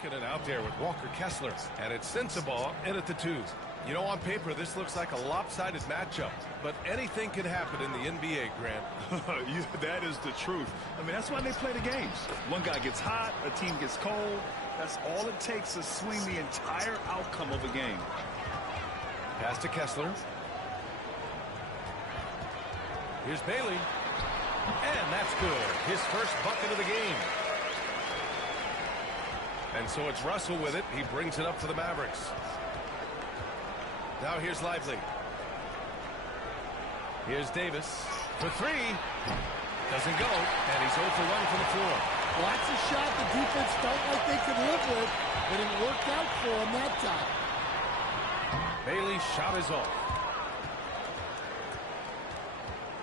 Markkanen out there with Walker Kessler. And it's Sensabaugh in at the 2. You know, on paper, this looks like a lopsided matchup. But anything can happen in the NBA, Grant. Yeah, that is the truth. I mean, that's why they play the games. One guy gets hot, a team gets cold. That's all it takes to swing the entire outcome of a game. Pass to Kessler. Here's Bailey. And that's good. His first bucket of the game. And so it's Russell with it. He brings it up for the Mavericks. Now here's Lively. Here's Davis for 3. Doesn't go. And he's 0 for 1 from the floor. Well, that's a shot the defense felt like they could live with, but it worked out for him that time. Bailey's shot is off.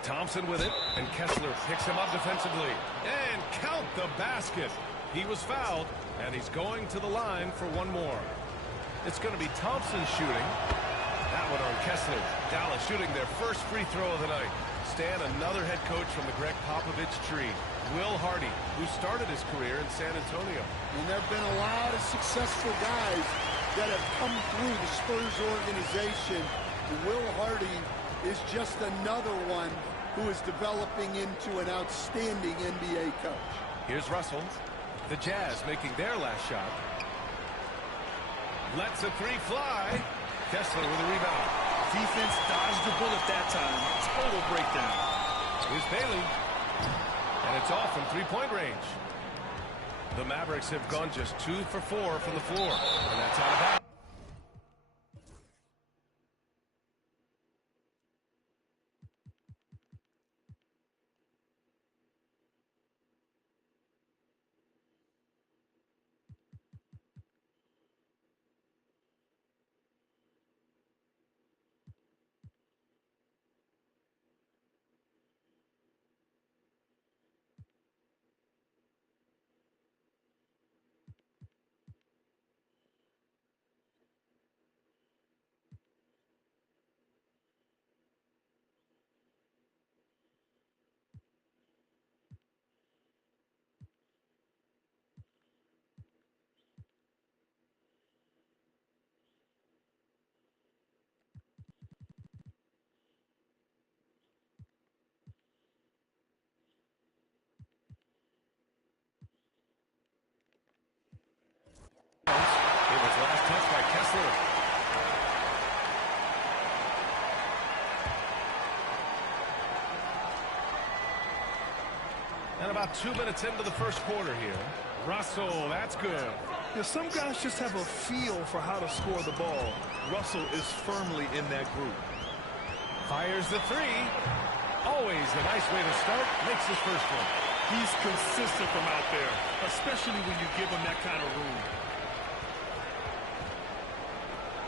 Thompson with it, and Kessler picks him up defensively. And count the basket. He was fouled, and he's going to the line for one more. It's going to be Thompson shooting. That one on Kessler. Dallas shooting their first free throw of the night. Stan, another head coach from the Greg Popovich tree. Will Hardy, who started his career in San Antonio. And there have been a lot of successful guys that have come through the Spurs organization. Will Hardy is just another one who is developing into an outstanding NBA coach. Here's Russell. The Jazz making their last shot. Lets a 3 fly. Kessler with a rebound. Defense dodged the bullet that time. Total breakdown. Here's Bailey. And it's off from 3-point range. The Mavericks have gone just 2 for 4 from the floor. And that's out of bounds. It was last touched by Kessler. And about 2 minutes into the first quarter here. Russell, that's good. Yeah, some guys just have a feel for how to score the ball. Russell is firmly in that group. Fires the 3. Always a nice way to start. Makes his first one. He's consistent from out there, especially when you give him that kind of room.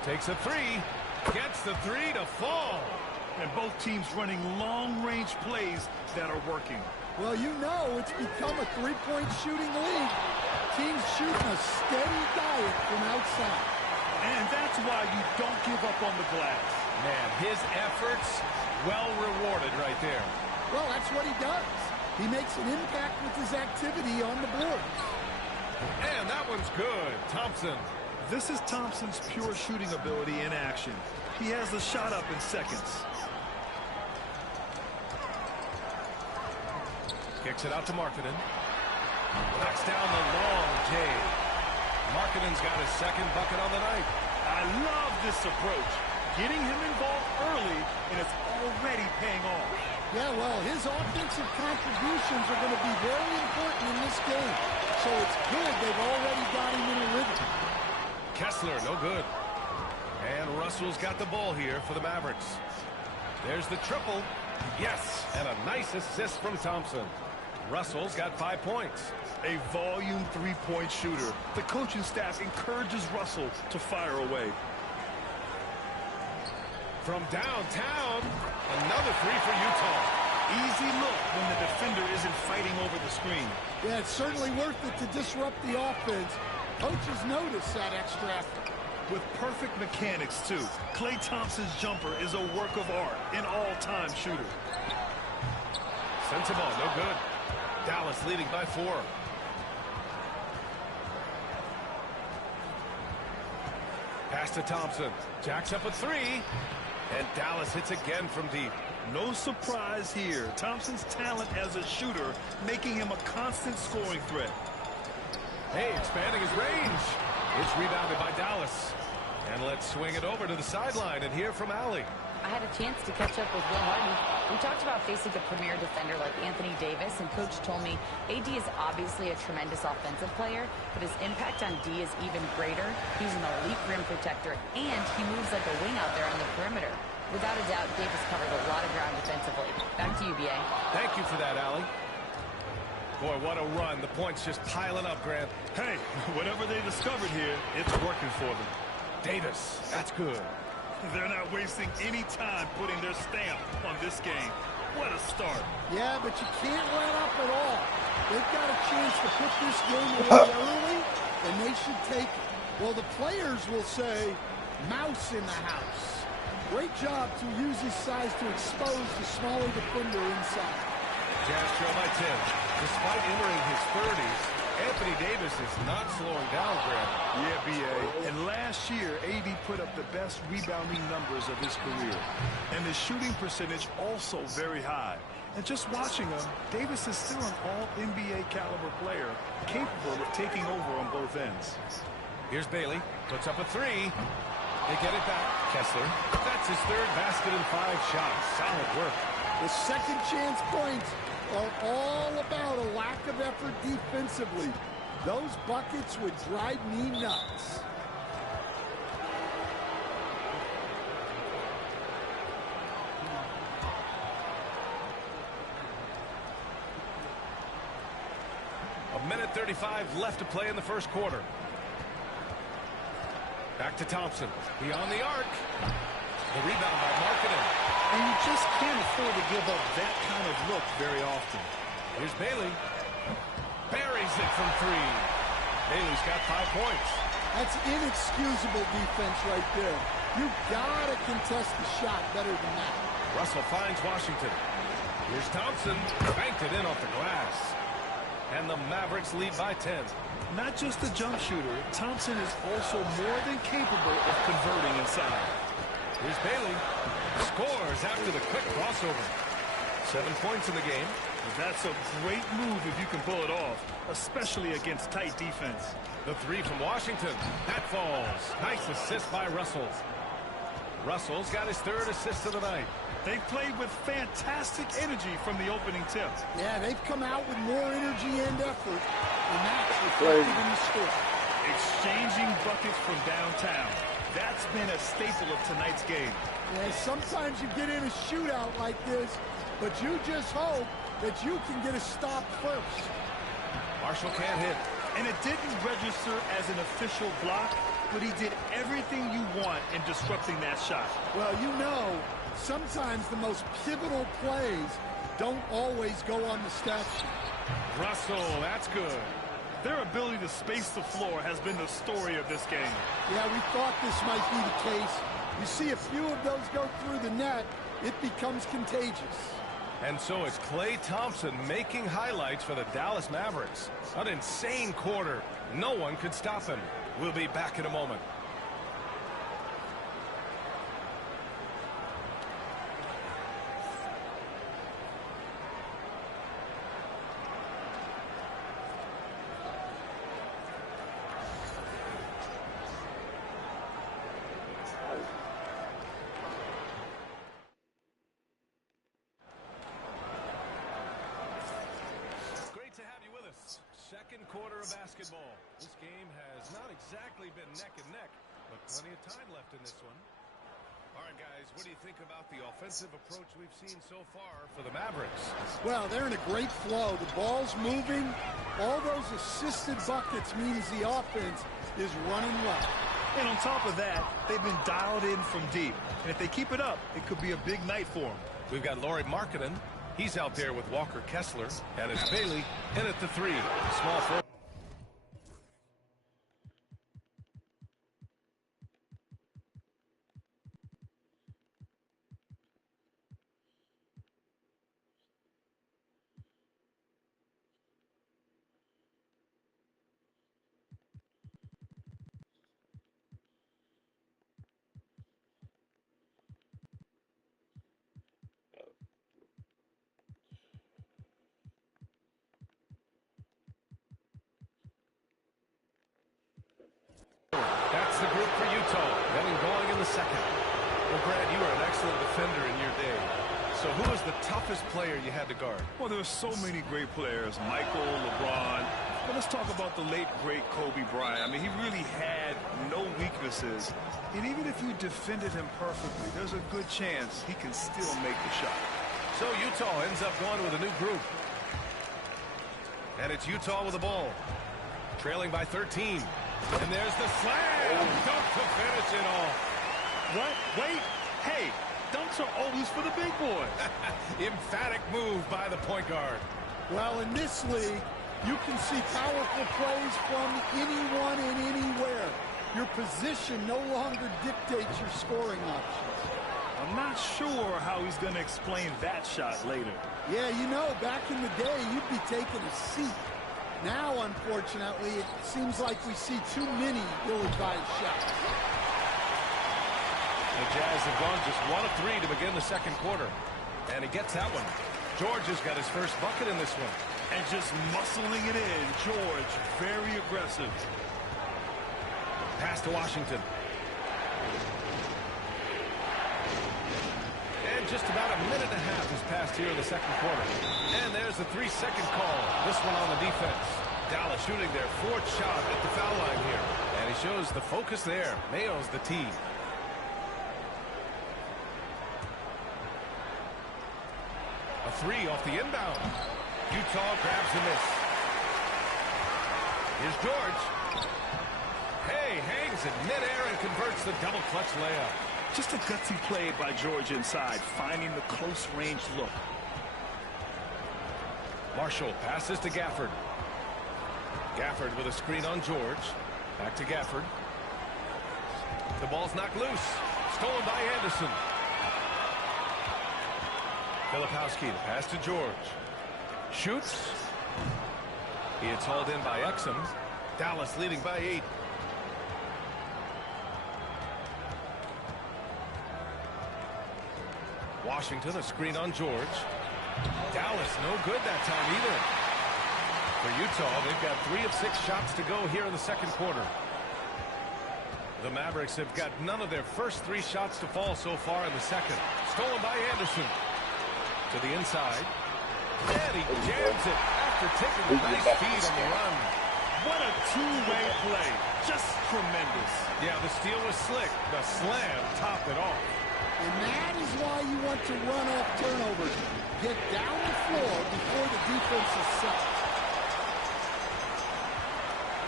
Takes a 3. Gets the 3 to fall. And both teams running long-range plays that are working. Well, you know it's become a three-point shooting league. Teams shooting a steady diet from outside. And that's why you don't give up on the glass. Man, his efforts well rewarded right there. Well, that's what he does. He makes an impact with his activity on the board. And that one's good. Thompson. This is Thompson's pure shooting ability in action. He has the shot up in seconds. Kicks it out to Markkanen. Knocks down the long J. Markkanen's got his second bucket on the night. I love this approach. Getting him involved early, and it's already paying off. Yeah, well, his offensive contributions are going to be very important in this game. So it's good they've already got him in a rhythm. Kessler, no good. And Russell's got the ball here for the Mavericks. There's the triple. Yes, and a nice assist from Thompson. Russell's got 5 points. A volume three-point shooter. The coaching staff encourages Russell to fire away. From downtown, another 3 for Utah. Easy look when the defender isn't fighting over the screen. Yeah, it's certainly worth it to disrupt the offense. Coaches notice that extra effort. With perfect mechanics, too. Klay Thompson's jumper is a work of art, an all-time shooter. Sensabaugh, no good. Dallas leading by 4. Pass to Thompson. Jacks up a three. And Dallas hits again from deep. No surprise here. Thompson's talent as a shooter making him a constant scoring threat. Hey, expanding his range. It's rebounded by Dallas. And let's swing it over to the sideline and hear from Allie. I had a chance to catch up with Will Hardy. We talked about facing a premier defender like Anthony Davis, and Coach told me AD is obviously a tremendous offensive player, but his impact on D is even greater. He's an elite rim protector, and he moves like a wing out there on the perimeter. Without a doubt, Davis covered a lot of ground defensively. Back to you, B.A. Thank you for that, Allie. Boy, what a run. The points just piling up, Grant. Hey, whatever they discovered here, it's working for them. Davis, that's good. They're not wasting any time putting their stamp on this game. What a start. Yeah, but you can't let up at all. They've got a chance to put this game away early, and they should take it. Well, the players will say, mouse in the house. Great job to use his size to expose the smaller defender inside. Jazz trail by 10. Despite entering his 30s, Anthony Davis is not slowing down, Grant. Yeah, B.A. And last year, AD put up the best rebounding numbers of his career. And the shooting percentage also very high. And just watching him, Davis is still an all-NBA caliber player, capable of taking over on both ends. Here's Bailey. Puts up a three. They get it back. Kessler. That's his third basket in 5 shots. Solid work. The second chance points are all about a lack of effort defensively. Those buckets would drive me nuts. A minute 35 left to play in the first quarter. Back to Thompson. Beyond the arc. The rebound by Markkanen. And you just can't afford to give up that kind of look very often. Here's Bailey. Buries it from 3. Bailey's got 5 points. That's inexcusable defense right there. You gotta contest the shot better than that. Russell finds Washington. Here's Thompson. Banked it in off the glass. And the Mavericks lead by 10. Not just a jump shooter, Thompson is also more than capable of converting inside. Here's Bailey. Scores after the quick crossover. 7 points in the game. That's a great move if you can pull it off, especially against tight defense. The 3 from Washington. That falls. Nice assist by Russell. Russell's got his 3rd assist of the night. They've played with fantastic energy from the opening tip. Yeah, they've come out with more energy and effort, and that's reflected in the score. Exchanging buckets from downtown. That's been a staple of tonight's game. Yeah, sometimes you get in a shootout like this, but you just hope that you can get a stop first. Marshall can't hit. And it didn't register as an official block, but he did everything you want in disrupting that shot. Well, you know, sometimes the most pivotal plays don't always go on the stat sheet. Russell, that's good. Their ability to space the floor has been the story of this game. Yeah, we thought this might be the case. You see a few of those go through the net, it becomes contagious. And so it's Klay Thompson making highlights for the Dallas Mavericks. An insane quarter. No one could stop him. We'll be back in a moment. Second quarter of basketball. This game has not exactly been neck and neck, but plenty of time left in this one. All right, guys, what do you think about the offensive approach we've seen so far for the Mavericks? Well, they're in a great flow. The ball's moving. All those assisted buckets means the offense is running well. And on top of that, they've been dialed in from deep. And if they keep it up, it could be a big night for them. We've got Lauri Markkanen. He's out there with Walker Kessler. And it's Bailey in at the 3. Small forward. group for Utah, getting going in the second. Well, Brad, you were an excellent defender in your day. So who was the toughest player you had to guard? Well, there were so many great players. Michael, LeBron. But let's talk about the late, great Kobe Bryant. I mean, he really had no weaknesses. And even if you defended him perfectly, there's a good chance he can still make the shot. So Utah ends up going with a new group. And it's Utah with the ball. Trailing by 13. And there's the slam. Dunk to finish it off. What? Wait. Hey, dunks are always for the big boys. Emphatic move by the point guard. Well, in this league, you can see powerful plays from anyone and anywhere. Your position no longer dictates your scoring options. I'm not sure how he's going to explain that shot later. Yeah, you know, back in the day, you'd be taking a seat. Now, unfortunately, it seems like we see too many ill-advised shots. The Jazz have gone just 1 of 3 to begin the second quarter. And he gets that one. George has got his first bucket in this one. And just muscling it in, George, very aggressive. Pass to Washington. And just about a minute and a half has passed here in the second quarter. And there's a 3-second call. This one on the defense. Dallas shooting their 4th shot at the foul line here. And he shows the focus there. Nails the tee. A 3 off the inbound. Utah grabs the miss. Here's George. Hey, hangs in midair and converts the double clutch layup. Just a gutsy play by George inside, finding the close-range look. Marshall passes to Gafford. Gafford with a screen on George. Back to Gafford. The ball's knocked loose. Stolen by Anderson. Filipowski, the pass to George. Shoots. He is hauled in by Exum. Dallas leading by 8. Washington, a screen on George. Dallas, no good that time either. For Utah, they've got 3 of 6 shots to go here in the second quarter. The Mavericks have got none of their first 3 shots to fall so far in the second. Stolen by Anderson. To the inside. And he jams it after taking a nice feed on the run. What a two-way play. Just tremendous. Yeah, the steal was slick. The slam topped it off. And that is why you want to run off turnovers. Get down the floor before the defense is set.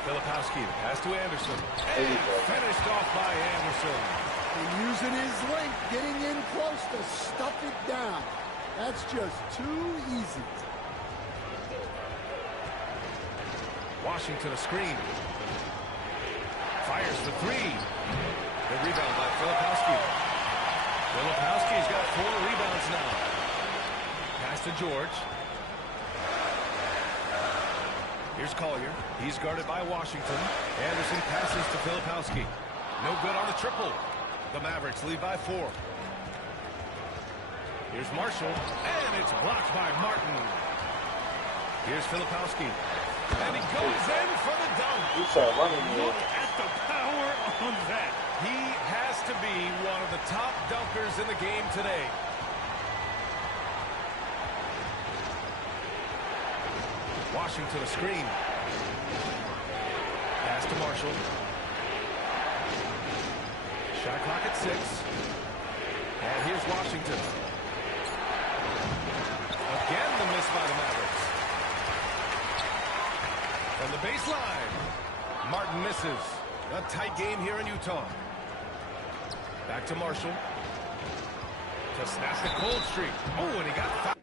Filipowski, the pass to Anderson. And finished off by Anderson. And using his length, getting in close to stuff it down. That's just too easy. Washington a screen. Fires for 3. The rebound by Filipowski. Filipowski's got 4 rebounds now. Pass to George. Here's Collier. He's guarded by Washington. Anderson passes to Filipowski. No good on the triple. The Mavericks lead by 4. Here's Marshall, and it's blocked by Martin. Here's Filipowski, and he goes in for the dunk. Look at the power on that. He has to be one of the top dunkers in the game today. Washington a screen. Pass to Marshall. Shot clock at 6. And here's Washington. Again, the miss by the Mavericks. From the baseline, Martin misses. A tight game here in Utah. Back to Marshall. To snap the cold streak. Oh, and he got fouled.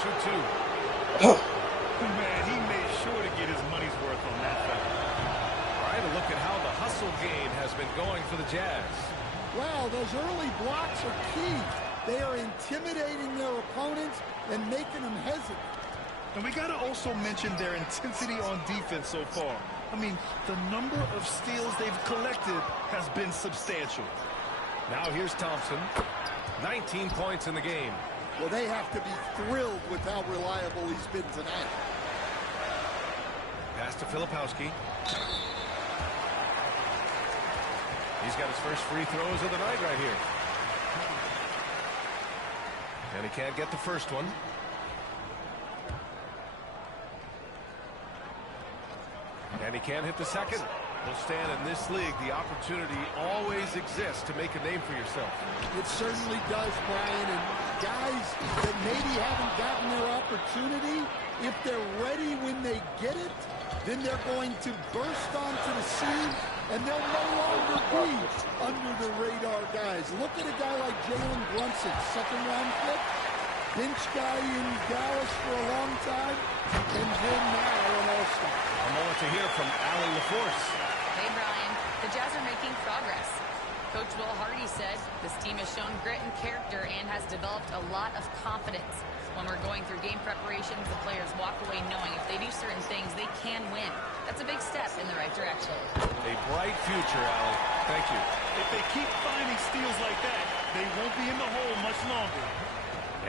shoot two. Man, he made sure to get his money's worth on that foul. All right, a look at how the hustle game has been going for the Jazz. Wow, those early blocks are key. They are intimidating their opponents and making them hesitant. And we got to also mention their intensity on defense so far. I mean, the number of steals they've collected has been substantial. Now here's Thompson. 19 points in the game. Well, they have to be thrilled with how reliable he's been tonight. Pass to Filipowski. He's got his first free throws of the night right here. And he can't get the first one. And he can't hit the second. Well, Stan, in this league, the opportunity always exists to make a name for yourself. It certainly does, Brian. And guys that maybe haven't gotten their opportunity, if they're ready when they get it, then they're going to burst onto the scene, and they'll no longer be under the radar guys. Look at a guy like Jalen Brunson, second-round pick, bench guy in Dallas for a long time, and then now an all-star. A moment to hear from Allie LaForce. Hey, Brian. The Jazz are making progress. Coach Will Hardy said this team has shown grit and character and has developed a lot of confidence. When we're going through game preparations, the players walk away knowing if they do certain things, they can win. That's a big step in the right direction. A bright future, Allie. Thank you. If they keep finding steals like that, they won't be in the hole much longer.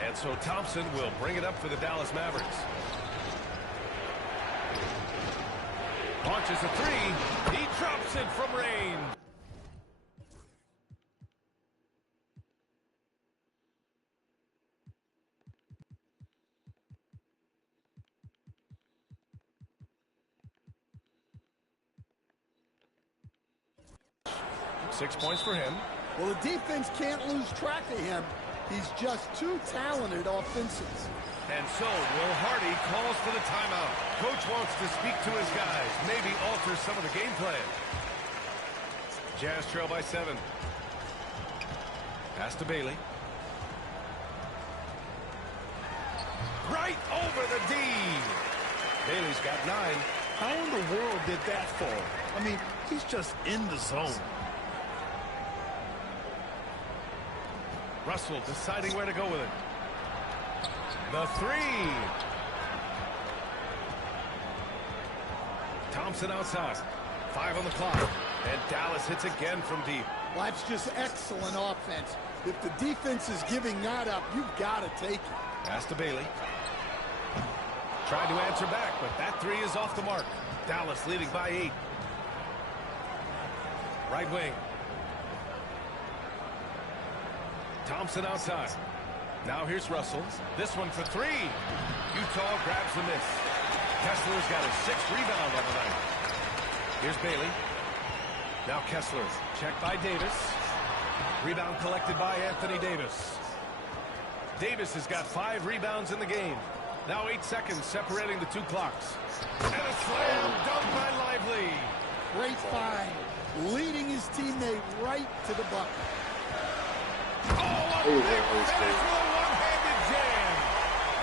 And so Thompson will bring it up for the Dallas Mavericks. Launches a three. He drops it from range. Six points for him. Well, the defense can't lose track of him. He's just too talented offensively. And so Will Hardy calls for the timeout. Coach wants to speak to his guys, maybe alter some of the game plan. Jazz trail by 7. Pass to Bailey. Right over the D. Bailey's got 9. How in the world did that fall? I mean, he's just in the zone. Russell deciding where to go with it. The 3. Thompson outside. 5 on the clock. And Dallas hits again from deep. Well, that's just excellent offense. If the defense is giving that up, you've got to take it. Pass to Bailey. Tried to answer back, but that 3 is off the mark. Dallas leading by 8. Right wing. Thompson outside. Now here's Russell. This one for 3. Utah grabs the miss. Kessler's got his 6th rebound on the night. Here's Bailey. Now Kessler. Checked by Davis. Rebound collected by Anthony Davis. Davis has got 5 rebounds in the game. Now 8 seconds separating the 2 clocks. And a slam dunk by Lively. Great find. Leading his teammate right to the bucket. Oh, a big finish with a one-handed jam.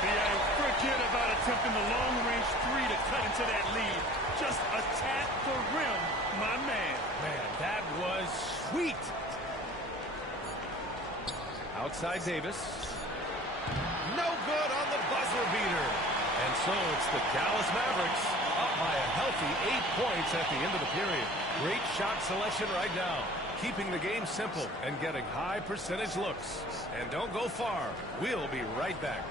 Yeah, forget about attempting the long-range 3 to cut into that lead. Just attack the rim, my man. Man, that was sweet. Outside Davis. No good on the buzzer beater. And so it's the Dallas Mavericks up by a healthy 8 points at the end of the period. Great shot selection right now. Keeping the game simple and getting high percentage looks. And don't go far. We'll be right back.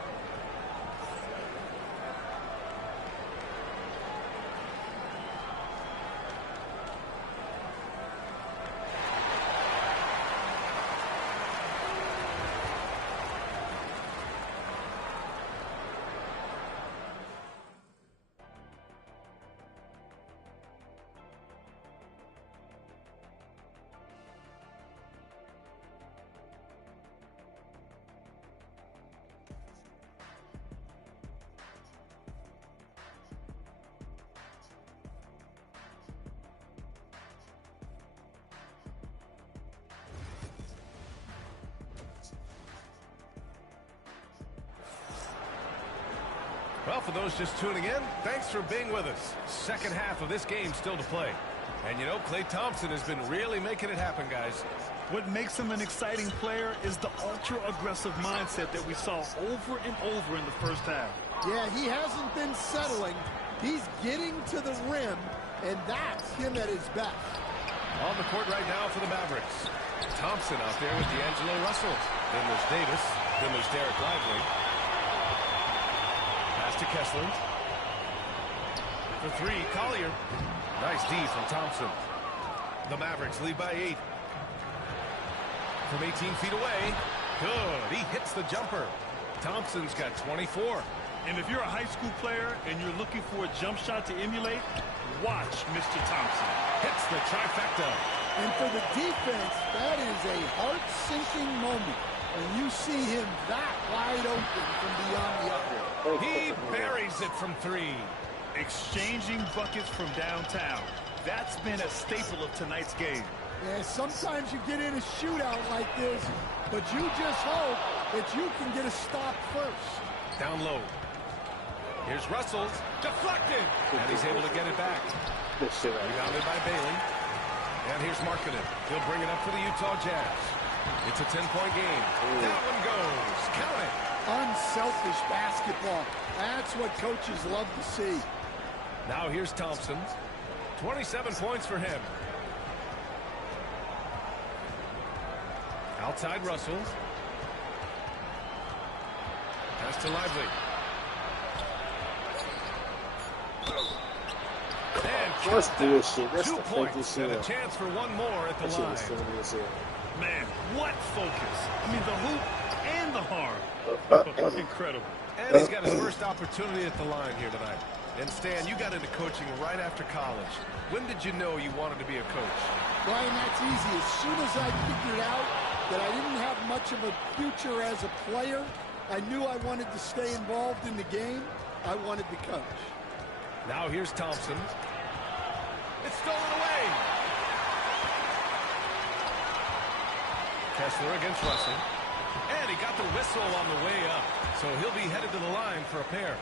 Well, for those just tuning in, thanks for being with us. Second half of this game still to play. And, you know, Klay Thompson has been really making it happen, guys. What makes him an exciting player is the ultra-aggressive mindset that we saw over and over in the first half. Yeah, he hasn't been settling. He's getting to the rim, and that's him at his best. On the court right now for the Mavericks. Thompson out there with D'Angelo Russell. Then there's Davis. Then there's Derek Lively. Pass to Kessler. For three, Collier. Nice D from Thompson. The Mavericks lead by 8. From 18 feet away. Good. He hits the jumper. Thompson's got 24. And if you're a high school player and you're looking for a jump shot to emulate, watch Mr. Thompson. Hits the trifecta. And for the defense, that is a heart-sinking moment when you see him that wide open from beyond the arc. He buries it from 3. Exchanging buckets from downtown. That's been a staple of tonight's game. Yeah, sometimes you get in a shootout like this, but you just hope that you can get a stop first. Down low. Here's Russell. Deflected. And he's able to get it back. Rebounded by Bailey. And here's Markkanen. He'll bring it up for the Utah Jazz. It's a 10-point game. That one goes. Count it. Unselfish basketball. That's what coaches love to see. Now here's Thompson. 27 points for him. Outside Russell. Pass to Lively. And That's bullshit. That's 2 the points fakest and a shit. chance for one more at the That shit line. was funny as hell. Man, what focus. I mean, the hoop and the harm. Incredible. And he's got his first opportunity at the line here tonight. And Stan, you got into coaching right after college. When did you know you wanted to be a coach? Brian, that's easy. As soon as I figured out that I didn't have much of a future as a player, I knew I wanted to stay involved in the game. I wanted to coach. Now here's Thompson. It's stolen away. Kessler against Russell. And he got the whistle on the way up. So he'll be headed to the line for a pair.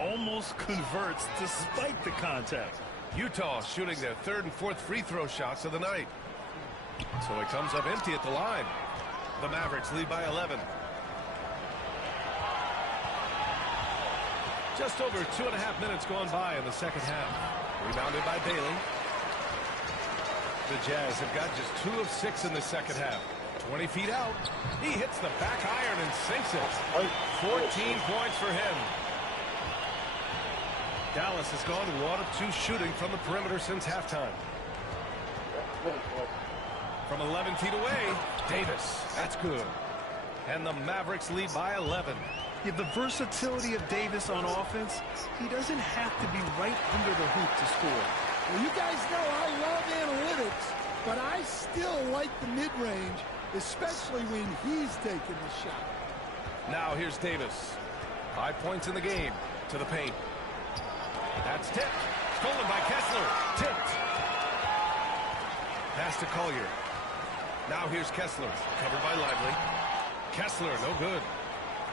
Almost converts despite the contact. Utah shooting their 3rd and 4th free throw shots of the night. So it comes up empty at the line. The Mavericks lead by 11. Just over 2.5 minutes gone by in the second half. Rebounded by Bailey. The Jazz have got just 2 of 6 in the second half. 20 feet out. He hits the back iron and sinks it. 14 points for him. Dallas has gone 1 of 2 shooting from the perimeter since halftime. From 11 feet away, Davis. That's good. And the Mavericks lead by 11. Yeah, the versatility of Davis on offense, he doesn't have to be right under the hoop to score. Well, you guys know I love analytics, but I still like the mid-range, especially when he's taking the shot. Now here's Davis. 5 points in the game. To the paint. That's tipped. Stolen by Kessler. Tipped. Pass to Collier. Now here's Kessler. Covered by Lively. Kessler, no good.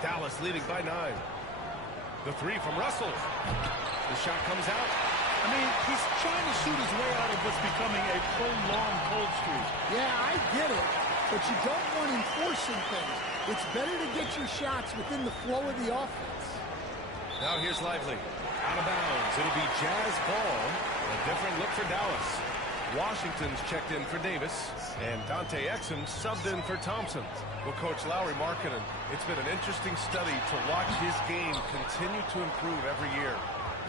Dallas leading by 9. The 3 from Russell. The shot comes out. I mean, he's trying to shoot his way out of what's becoming a prolonged cold streak. Yeah, I get it, but you don't want enforcing things. It's better to get your shots within the flow of the offense. Now here's Lively. Out of bounds. It'll be Jazz ball. A different look for Dallas. Washington's checked in for Davis, and Dante Exum subbed in for Thompson. Well, Coach Lowry Markkanen, it's been an interesting study to watch his game continue to improve every year.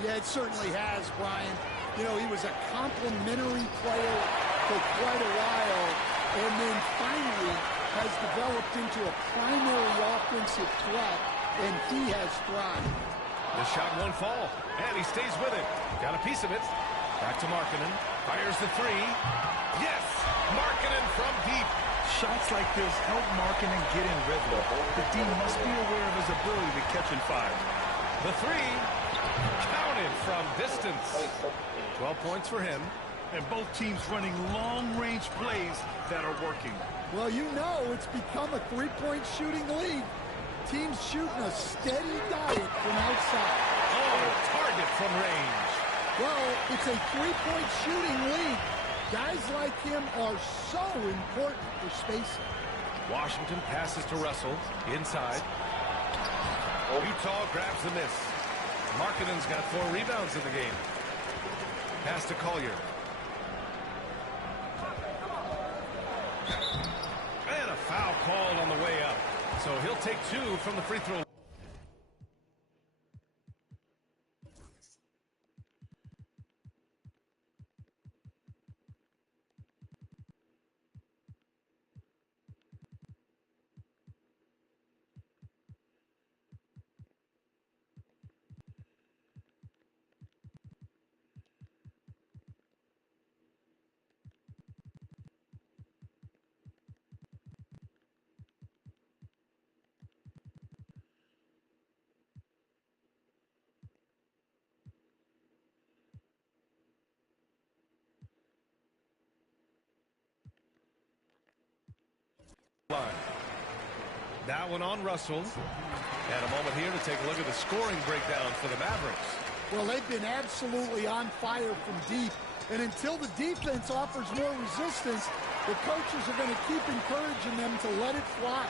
Yeah, it certainly has, Brian. You know, he was a complimentary player for quite a while, and then finally has developed into a primary offensive threat, and he has thrived. The shot won't fall, and he stays with it. Got a piece of it. Back to Markkanen. Fires the 3. Yes! Markkanen from deep. Shots like this help Markkanen get in rhythm. The D must be aware of his ability to catch and fire. The 3. Counted from distance. 12 points for him. And both teams running long-range plays that are working. Well, you know it's become a three-point shooting league. Team's shooting a steady diet from outside. Oh, target from range. Well, it's a three-point shooting league. Guys like him are so important for spacing. Washington passes to Russell. Inside. Utah grabs the miss. Markkanen's got 4 rebounds in the game. Pass to Collier. And a foul called on the way up. So he'll take 2 from the free throw. That one on Russell. And a moment here to take a look at the scoring breakdown for the Mavericks. Well, they've been absolutely on fire from deep. And until the defense offers more resistance, the coaches are going to keep encouraging them to let it fly.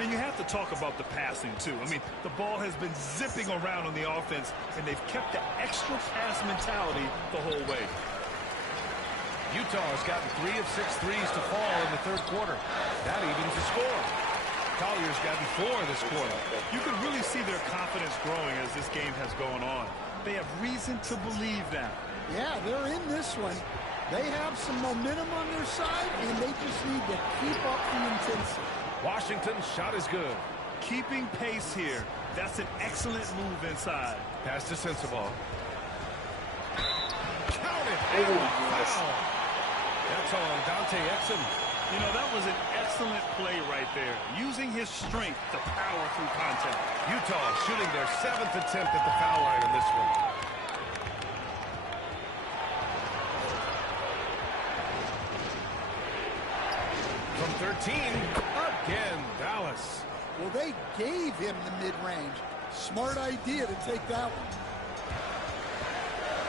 And you have to talk about the passing, too. I mean, the ball has been zipping around on the offense, and they've kept the extra pass mentality the whole way. Utah has gotten 3 of 6 threes to fall in the third quarter. That evens the score. Collier's gotten 4 this quarter. You can really see their confidence growing as this game has gone on. They have reason to believe that. Yeah, they're in this one. They have some momentum on their side, and they just need to keep up the intensity. Washington's shot is good. Keeping pace here. That's an excellent move inside. Pass to Sensabaugh. Count it. Foul. That's on Dante Exum. You know, that was an excellent play right there. Using his strength to power through contact. Utah shooting their 7th attempt at the foul line in this one. From 13, again, Dallas. Well, they gave him the mid-range. Smart idea to take that one.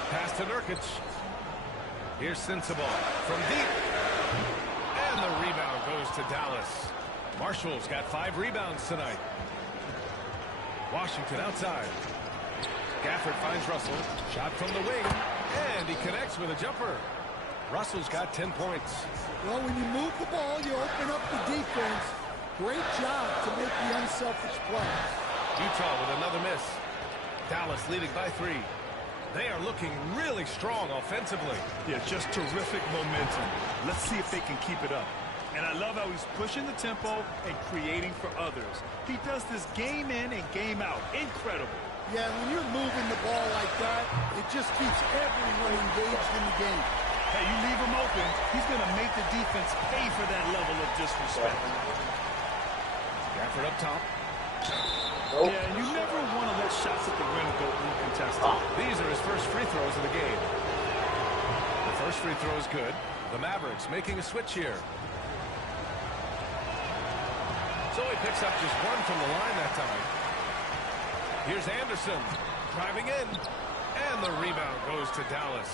Pass to Nurkic. Here's Sensabaugh from deep. And the rebound goes to Dallas. Marshall's got 5 rebounds tonight. Washington outside. Gafford finds Russell. Shot from the wing. And he connects with a jumper. Russell's got 10 points. Well, when you move the ball, you open up the defense. Great job to make the unselfish play. Utah with another miss. Dallas leading by 3. They are looking really strong offensively. Yeah, just terrific momentum. Let's see if they can keep it up. And I love how he's pushing the tempo and creating for others. He does this game in and game out. Incredible. Yeah, when you're moving the ball like that, it just keeps everyone engaged in the game. Hey, you leave him open, he's going to make the defense pay for that level of disrespect. Gafford up top. Yeah, and you never want to let shots at the rim go uncontested. These are his first free throws of the game. The first free throw is good. The Mavericks making a switch here. So he picks up just 1 from the line that time. Here's Anderson driving in. And the rebound goes to Dallas.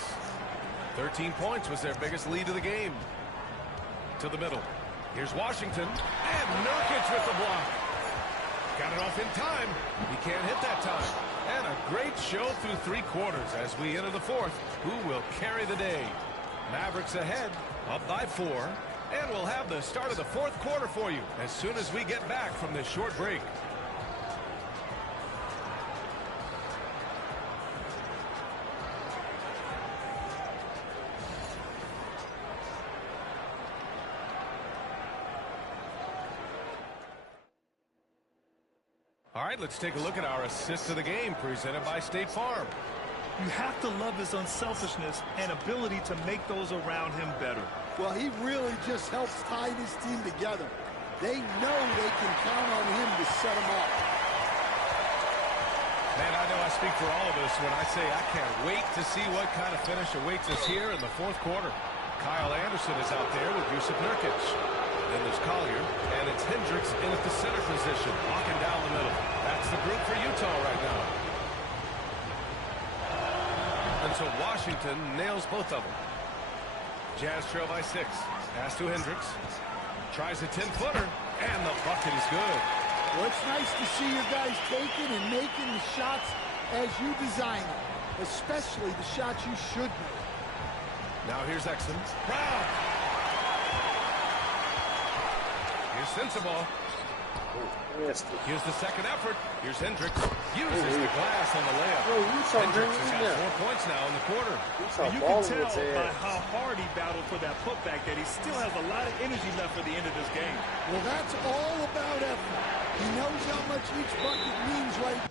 13 points was their biggest lead of the game. To the middle. Here's Washington. And Nurkic with the block. Got it off in time. He can't hit that time. And a great show through 3 quarters as we enter the 4th. Who will carry the day? Mavericks ahead, up by 4. And we'll have the start of the 4th quarter for you as soon as we get back from this short break. All right, let's take a look at our assist of the game presented by State Farm. You have to love his unselfishness and ability to make those around him better. Well, he really just helps tie this team together. They know they can count on him to set them up. Man, I know I speak for all of us when I say I can't wait to see what kind of finish awaits us here in the 4th quarter. Kyle Anderson is out there with Yusuf Nurkic. Then there's Collier, and it's Hendricks in at the center position, walking down the middle. That's the group for Utah right now. And so Washington nails both of them. Jazz trail by 6. Pass to Hendricks. Tries a 10-footer, and the bucket is good. Well, it's nice to see your guys taking and making the shots as you design them, especially the shots you should make. Now here's Exum. Brown. Here's Sensabaugh. Here's the second effort. Here's Hendricks. Uses the glass on the layup. Hendricks has got 4 points now in the quarter. And you can tell by how hard he battled for that putback that he still has a lot of energy left for the end of this game. Well, that's all about effort. He knows how much each bucket means right now.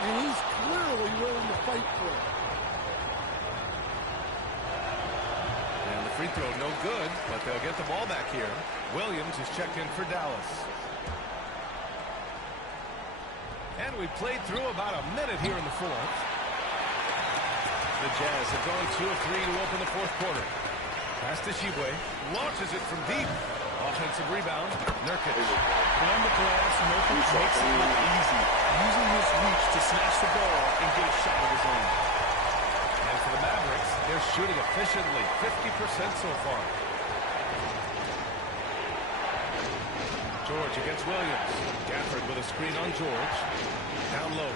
And he's clearly willing to fight for it. And the free throw no good, but they'll get the ball back here. Williams is checked in for Dallas. And we played through about a minute here in the fourth. The Jazz have gone 2 of 3 to open the fourth quarter. Pass to Shibwe. Launches it from deep. Offensive rebound. Nurkic. On the glass, Nurkic makes it look easy, using his reach to snatch the ball and get a shot of his own. And for the Mavericks, they're shooting efficiently, 50% so far. George against Williams. Gafford with a screen on George. Down low.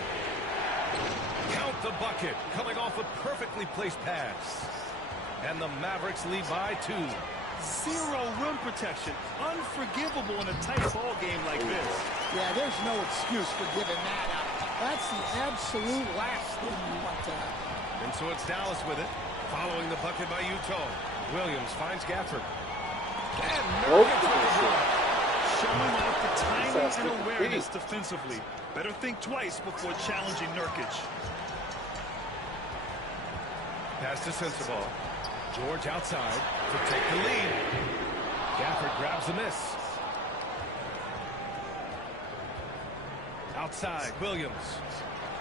Count the bucket, coming off a perfectly placed pass. And the Mavericks lead by 2. Zero rim protection. Unforgivable in a tight ball game like this. Yeah, there's no excuse for giving that up. That's the absolute last thing you want to happen. And so it's Dallas with it, following the bucket by Utah. Williams finds Gafford. And Nurkic with the block. Showing off the timing and awareness defensively. Better think twice before challenging Nurkic. Pass to Sensabaugh. George outside to take the lead. Gafford grabs the miss. Outside, Williams.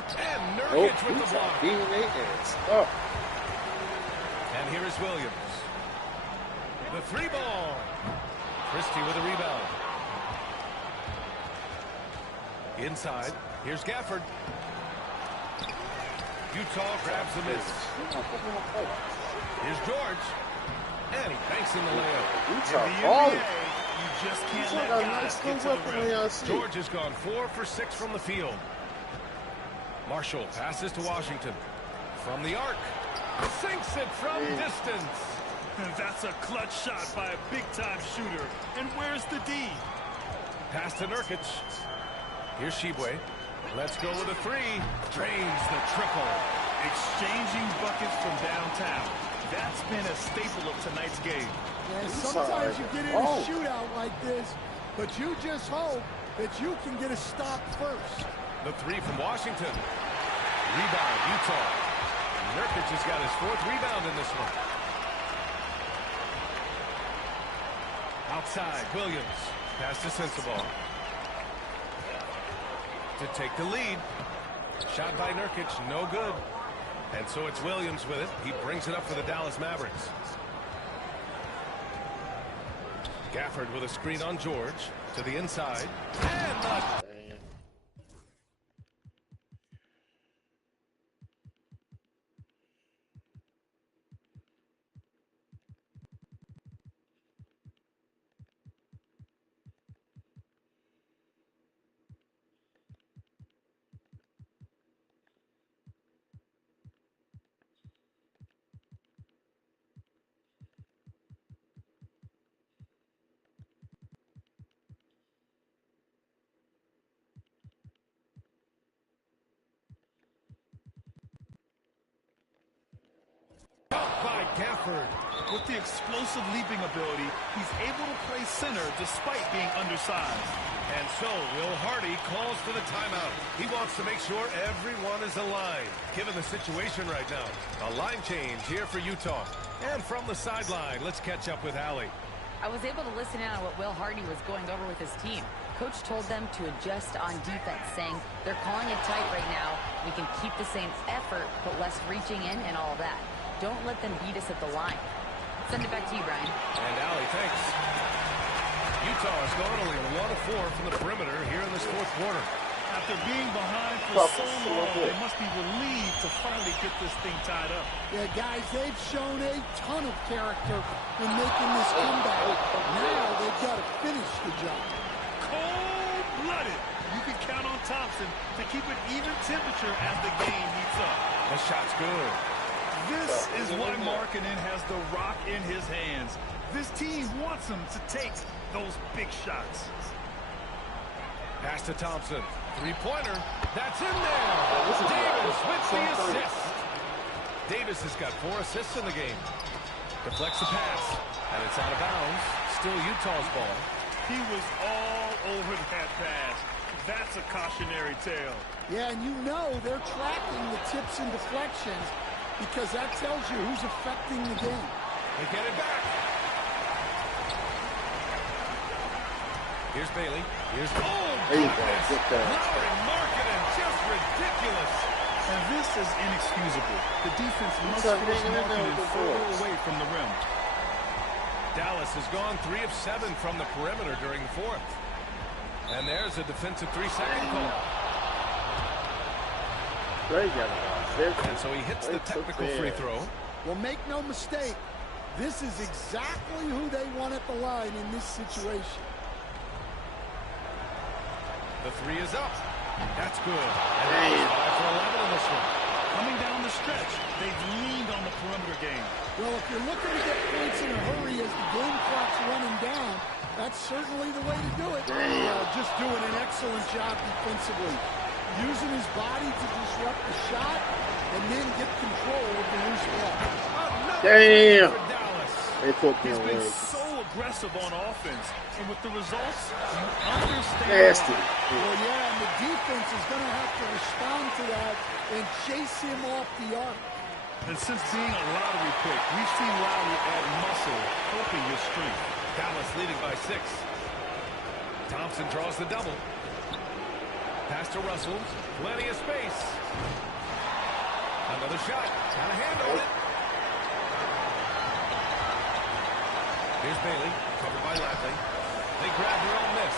And Nurkic with the block. And here is Williams. The 3 ball. Christie with a rebound. Inside, here's Gafford. Utah grabs the miss. Here's George. And he banks in the layup. In the NBA, you just can't let guys get to the rim. George has gone 4 for 6 from the field. Marshall passes to Washington. From the arc. Sinks it from distance. That's a clutch shot by a big-time shooter. And where's the D? Pass to Nurkic. Here's Shibwe. Let's go with a 3. Drains the triple. Exchanging buckets from downtown. That's been a staple of tonight's game. Yeah, sometimes you get in a shootout like this, but you just hope that you can get a stop first. The 3 from Washington. Rebound, Utah. Nurkic has got his 4th rebound in this one. Outside, Williams. Pass to Sensabaugh. To take the lead. Shot by Nurkic, no good. And so it's Williams with it. He brings it up for the Dallas Mavericks. Gafford with a screen on George. To the inside. And the preferred. With the explosive leaping ability, he's able to play center despite being undersized. And so Will Hardy calls for the timeout. He wants to make sure everyone is aligned, given the situation right now. A line change here for Utah. And from the sideline, let's catch up with Allie. I was able to listen in on what Will Hardy was going over with his team. Coach told them to adjust on defense, saying they're calling it tight right now. We can keep the same effort, but less reaching in and all that. Don't let them beat us at the line. Send it back to you, Brian. And Allie, thanks. Utah has gone only 1 of 4 from the perimeter here in this fourth quarter. After being behind for so long, they must be relieved to finally get this thing tied up. Yeah, guys, they've shown a ton of character in making this comeback. Now they've got to finish the job. Cold-blooded. You can count on Thompson to keep an even temperature as the game heats up. The shot's good. This is why Markkanen has the rock in his hands. This team wants him to take those big shots. Pass to Thompson. Three-pointer. That's in there. Davis with the assist. Davis has got 4 assists in the game. Deflects the pass. And it's out of bounds. Still Utah's ball. He was all over that pass. That's a cautionary tale. Yeah, and you know they're tracking the tips and deflections because that tells you who's affecting the game. They get it back. Here's Bailey. Here's There you go. Get that. Lowry Markkanen, just ridiculous. And this is inexcusable. The defense must force Markkanen further away from the rim. Dallas has gone 3 of 7 from the perimeter during the fourth. And there's a defensive 3-second call. And so he hits the technical free throw. Well, make no mistake, this is exactly who they want at the line in this situation. The 3 is up. That's good. And 5 for 11 in this one. Coming down the stretch, they've leaned on the perimeter game. Well, if you're looking to get points in a hurry as the game clock's running down, that's certainly the way to do it. Just doing an excellent job defensively. Using his body to disrupt the shot and then get control of the loose ball. Damn. For Dallas. They put me He's away. been so aggressive on offense, and with the results, you understand. Nasty. Well, yeah, and the defense is going to have to respond to that and chase him off the arc. And since being a lottery pick, we've seen Lowry add muscle, helping his strength. Dallas leading by 6. Thompson draws the double. Pass to Russell. Plenty of space. Another shot. Got a hand on it. Here's Bailey. Covered by Ladley. They grab their own miss.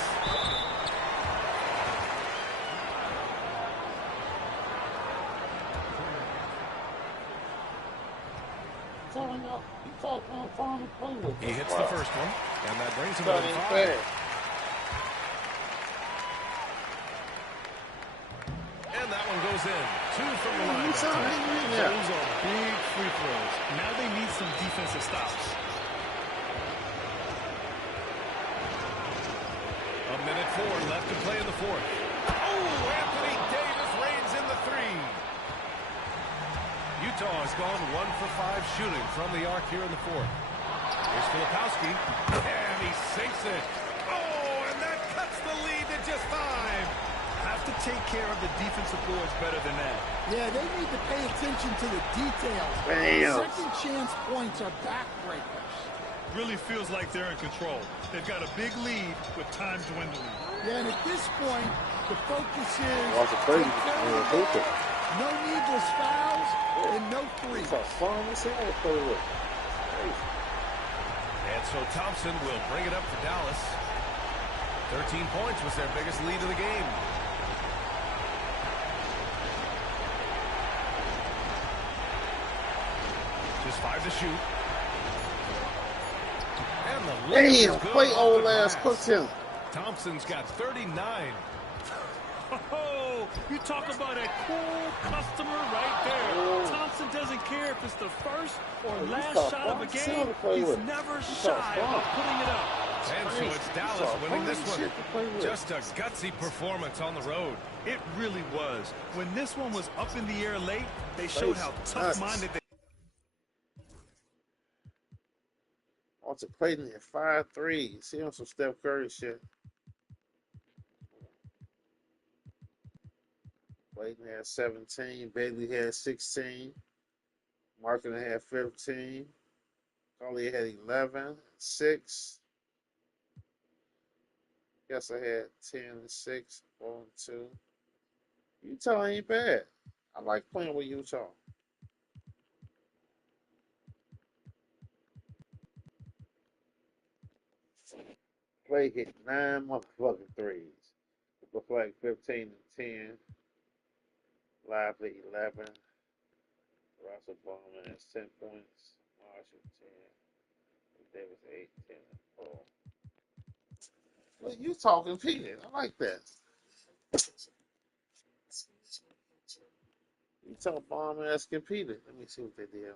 He hits the first one, and that brings him to 5. And that one goes in. 2 from the line. Those are big free throws. Now they need some defensive stops. A minute 4 left to play in the fourth. Oh, Anthony Davis reigns in the 3. Utah has gone 1 for 5 shooting from the arc here in the fourth. Here's Filipowski, and he sinks it. Oh, and that cuts the lead to just 5. Have to take care of the defensive boards better than that. Yeah, they need to pay attention to the details. Damn. Second chance points are backbreakers. Really feels like they're in control. They've got a big lead with time dwindling. Yeah, and at this point, the focus is Crazy. no needless fouls and no threes. And so Thompson will bring it up for Dallas. 13 points was their biggest lead of the game. Just 5 to shoot. And the layup is good Play off old the ass glass. cooked him. Thompson's got 39. Oh, you talk about a cool customer right there. Thompson doesn't care if it's the first or last shot of a game. He's never shy about putting it up. And so it's Dallas winning this one. Just a gutsy performance on the road. It really was. When this one was up in the air late, they showed how tough-minded they Walter Clayton had 5 threes. He on some Steph Curry shit. Clayton had 17. Bailey had 16. Markin had 15. Collier had 11. 6. Guess I had 10 and 6. 4 and 2. Utah ain't bad. I like playing with Utah. Clay hit 9 motherfucking threes. Deflect 15 and 10. Lively 11. Russell Bowman has 10 points. Marshall 10. Davis 8, 10, and 4. Well, Utah competing. I like that. Utah bomb ass competed. Let me see what they did.